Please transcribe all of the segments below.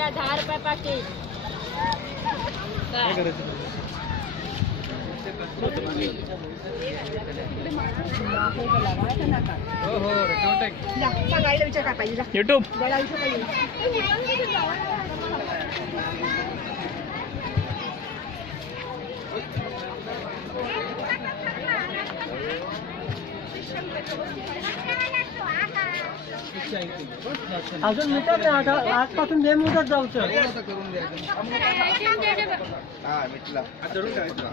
घ्या 10 रुपये पाकिट. काय करायचं यूट्यूब अजून मिटत नाही आता आजपासून बेमुदत जाऊचं. हा मिटला चढून टाकायचं.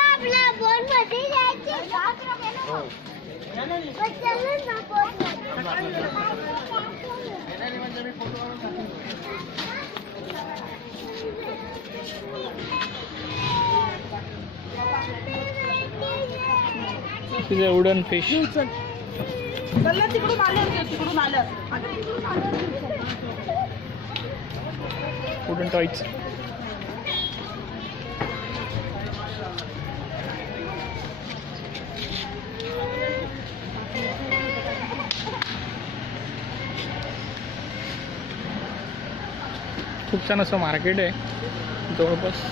आपल्या बोर्ड मध्ये जायचे. तिथे वुडन फिश तिकडून आलं वुडन टॉयज. खूप छान असं मार्केट आहे जवळपास.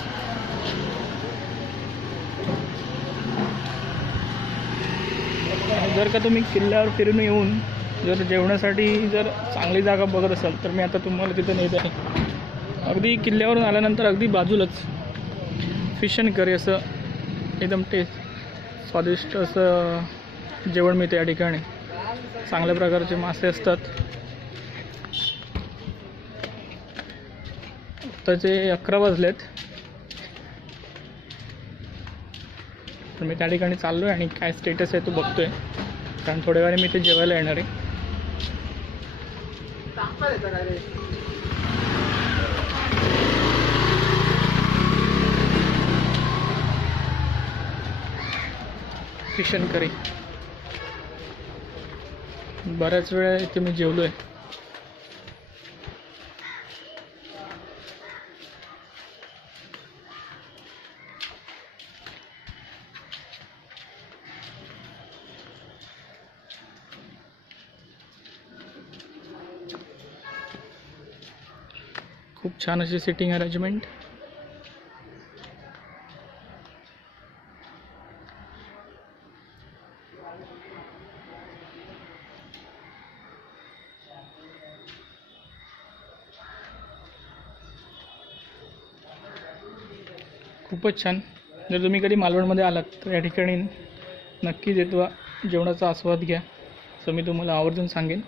जर का तुम्ही किल्ल्यावर फिरून येऊन जर जेवणासाठी जर चांगली जागा बघत असाल तर मी आता तुम्हाला तिथं नेत आहे. अगदी किल्ल्यावरून आल्यानंतर अगदी बाजूलाच फिश अँड करी असं एकदम स्वादिष्ट असं जेवण मिळते या ठिकाणी. चांगल्या प्रकारचे मासे असतात. आत्ताचे 11 वाजलेत तर मी त्या ठिकाणी चाललो आहे आणि काय स्टेटस आहे तो बघतोय, कारण थोड्या वेळाने मी ते जेवायला येणार आहे. फिश अँड करी बऱ्याच वेळा इथे मी जेवलो आहे. खूप छान अशी सिटिंग अरेंजमेंट. खूपच छान. जर तुम्ही कधी मालवणमध्ये आलात तर या ठिकाणी नक्कीच येतो जेवणाचा आस्वाद घ्या असं मी तुम्हाला आवर्जून सांगेन.